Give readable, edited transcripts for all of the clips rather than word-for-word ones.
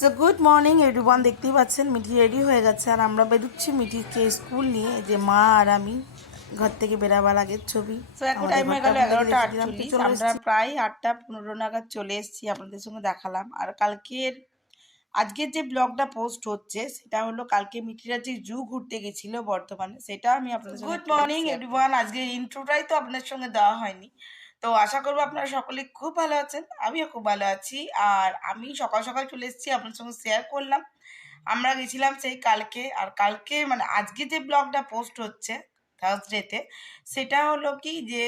So good morning everyone. দেখতেই পাচ্ছেন Mithi ready হয়ে গেছে আর আমরা বেরোচ্ছি মিঠিকে স্কুল নিয়ে। যে মা আর আমি ঘর থেকে বেরাবার আগের ছবি। তো এখন টাইম হয়ে গেল 11টা 48। আমরা প্রায় 8টা 15 নাগাদ চলে এসেছি, আপনাদের সঙ্গে দেখালাম। আর আজকের যে ব্লগটা পোস্ট হচ্ছে সেটা হলো কালকে মিঠিরা যে জু ঘুরতে গেছিল বর্ধমানে, সেটা আমি আপনাদের সঙ্গে গুড মর্নিং এভরিওয়ান। আজকে ইন্ট্রোটাই তো আপনাদের সঙ্গে দেওয়া হয়নি, তো আশা করবো আপনারা সকলে খুব ভালো আছেন, আমিও খুব ভালো আছি। আর আমি সকাল সকাল চলে এসেছি, আপনার সঙ্গে শেয়ার করলাম। আমরা গেছিলাম সেই কালকে, আর কালকে মানে আজকে যে ব্লগটা পোস্ট হচ্ছে থার্সডেতে, সেটা হলো কি যে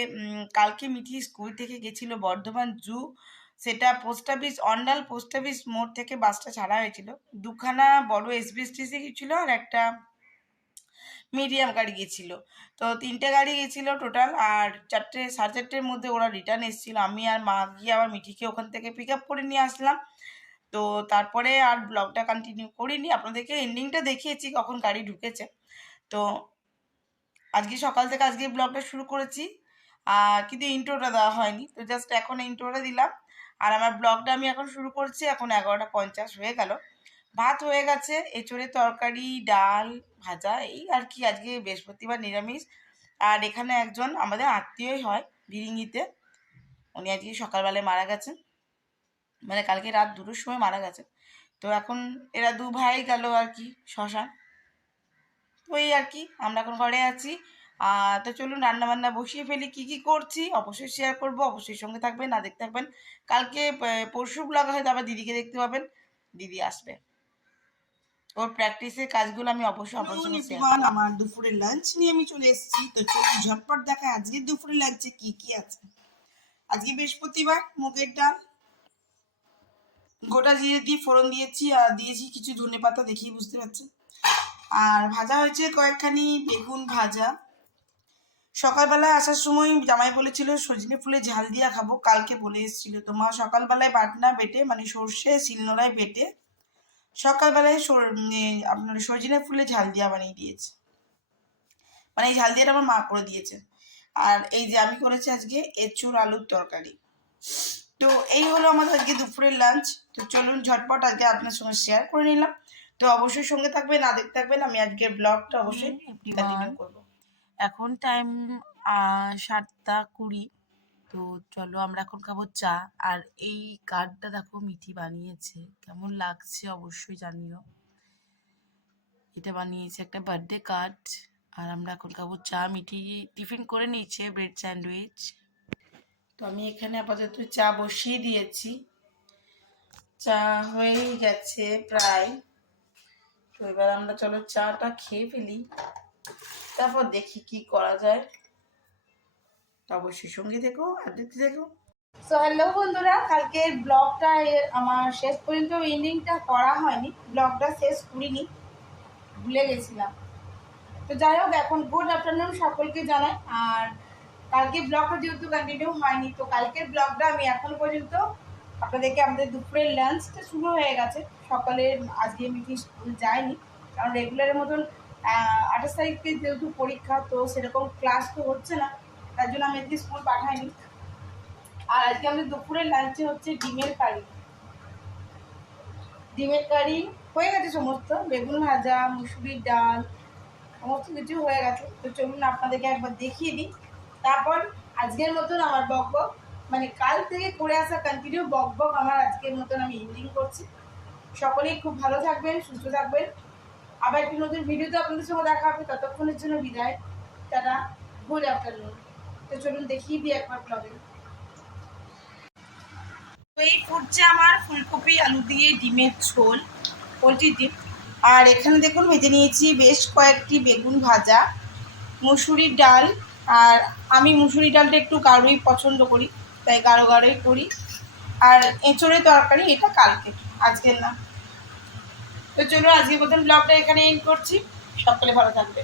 কালকে মিঠি স্কুল থেকে গেছিল বর্ধমান জু। সেটা post office Andal post office মোড় থেকে বাসটা ছাড়া হয়েছিল। দুখানা বড় এসবিএসটিসি গেছিল আর একটা মিডিয়াম গাড়ি গেছিল। তো 3টে গাড়ি গেছিল টোটাল, আর 4টে 4:30-র মধ্যে ওরা রিটার্ন এসেছিল। আমি আর মা গিয়ে আবার মিঠিকে ওখান থেকে পিক আপ করে নিয়ে আসলাম। তো তারপরে আর ব্লগটা কন্টিনিউ করিনি, আপনাদেরকে এন্ডিংটা দেখিয়েছি কখন গাড়ি ঢুকেছে। তো আজকে সকাল থেকে আজকে ব্লগটা শুরু করেছি, কিন্তু ইন্ট্রোটা দেওয়া হয়নি, তো জাস্ট এখন ইন্ট্রোটা দিলাম। আর আমার ব্লগটা আমি এখন শুরু করছি। এখন 11টা 50 হয়ে গেল। ভাত হয়ে গেছে, এঁচোড়ের তরকারি, ডাল, ভাজা, এই আর কি। আজকে বৃহস্পতিবার নিরামিষ। আর এখানে একজন আমাদের আত্মীয়ই হয় ভিরিঙ্গিতে, উনি আজকে সকালবেলায় মারা গেছেন, মানে কালকে রাত 2টোর সময় মারা গেছেন। তো এখন এরা দু ভাই গেল আর কি শ্মশান। তো এই আর কি, আমরা এখন ঘরে আছি। তো চলুন রান্না বান্না বসিয়ে ফেলি। কি কি করছি অবশ্যই শেয়ার করব, অবশ্যই সঙ্গে থাকবেন, না দেখতে থাকবেন। কালকে পরশু ব্লগ হয়তো আবার দিদিকে দেখতে পাবেন, দিদি আসবে, ওর প্র্যাকটিসের কাজগুলো আমি অবশ্যই আপনার সঙ্গে শেয়ার করব। আমার দুপুরের লাঞ্চ নিয়ে আমি চলে এসেছি। তো চলুন ঝটপট দেখায় আজকে দুপুরের লাঞ্চে কি কি আছে। আজকে বৃহস্পতিবার, মুগের ডাল গোটা জিরে দিয়ে ফোড়ন দিয়েছি, আর দিয়েছি কিছু ধনেপাতা, দেখেই বুঝতে পারছেন। আর ভাজা হয়েছে কয়েকখানি বেগুন ভাজা। সকালবেলায় আসার সময় জামাই বলেছিল সজনে ফুলে ঝাল দিয়া খাবো, কালকে বলে এসেছিল। তো মা সকালবেলায় বাটনা বেটে, মানে সর্ষে শিলনোড়ায় বেটে সকালবেলায় আপনার সজনে ফুলে ঝাল দিয়া বানিয়ে দিয়েছে, মানে এই ঝাল দিয়াটা আমার মা করে দিয়েছে। আর এই যে আমি করেছি আজকে এঁচোড় আলুর তরকারি। তো এই হলো আমাদের আজকে দুপুরের লাঞ্চ। তো চলুন ঝটপট আজকে আপনার সঙ্গে শেয়ার করে নিলাম। তো অবশ্যই সঙ্গে থাকবেন, না দেখতে থাকবেন, আমি আজকের ব্লগটা অবশ্যই কন্টিনিউ করবো। এখন টাইম 7টা 20। তো চলো আমরা এখন খাবো চা। আর এই কার্ডটা দেখো মিঠি বানিয়েছে, কেমন লাগছে অবশ্যই জানিও। এটা বানিয়েছে একটা বার্থডে কার্ড। আর আমরা এখন খাবো চা। মিঠি টিফিন করে নিচ্ছে ব্রেড স্যান্ডউইচ। তো আমি এখানে আপাতত চা বসিয়ে দিয়েছি, চা হয়েই গেছে প্রায়। তো এবার আমরা চলো চাটা খেয়ে ফেলি, তারপর দেখি কি করা যায়। অবশ্যই সঙ্গে দেখো আর দেখতে দেখো। সো হ্যালো বন্ধুরা, কালকের ব্লগটা আমার শেষ পর্যন্ত এন্ডিংটা করা হয়নি, ব্লগটা শেষ করিনি, ভুলে গেছিলাম। তো যাই হোক, এখন গুড আফটারনুন সকলকে জানাই। আর কালকে ব্লগটা যেহেতু কন্টিনিউ হয়নি, তো কালকের ব্লগটা আমি এখন পর্যন্ত আপনাদেরকে, আমাদের দুপুরের লাঞ্চটা শুরু হয়ে গেছে। সকালে আজকে মিঠি স্কুল যায়নি, কারণ রেগুলারের মতন 28 তারিখে যেহেতু পরীক্ষা, তো সেরকম ক্লাস তো হচ্ছে না, তার জন্য আমি আজকে স্কুল পাঠাইনি। আর আজকে আমাদের দুপুরের লাঞ্চে হচ্ছে ডিমের কারি হয়ে গেছে সমস্ত, বেগুন ভাজা, মুসুরির ডাল, সমস্ত কিছু হয়ে গেছে। তো চলুন আপনাদেরকে একবার দেখিয়ে দিই, তারপর আজকের মতন আমার বকবক, মানে কাল থেকে করে আসা কন্টিনিউ বকবক আমার আজকের মতন আমি এন্ডিং করছি। সকলেই খুব ভালো থাকবেন, সুস্থ থাকবেন। আবার একটি নতুন ভিডিওতে আপনাদের সঙ্গে দেখা হবে, ততক্ষণের জন্য বিদায়, টাটা, গুড আফটারনুন। তো চলুন দেখিয়ে দিই একবার ব্লগে। তো এই ফুটছে আমার ফুলকপি আলু দিয়ে ডিমের ঝোল, পোলট্রির ডিম। আর এখানে দেখুন ভেজে নিয়েছি বেশ কয়েকটি বেগুন ভাজা, মুসুরির ডাল। আর আমি মুসুরির ডালটা একটু গাঢ়ই পছন্দ করি, তাই গাঢ় গাঢ়ই করি। আর এঁচোড়ের তরকারি, এটা কালকে, আজকের না। তো চলো আজকের মতন ব্লগটা এখানে এন্ড করছি, সকলে ভালো থাকবে।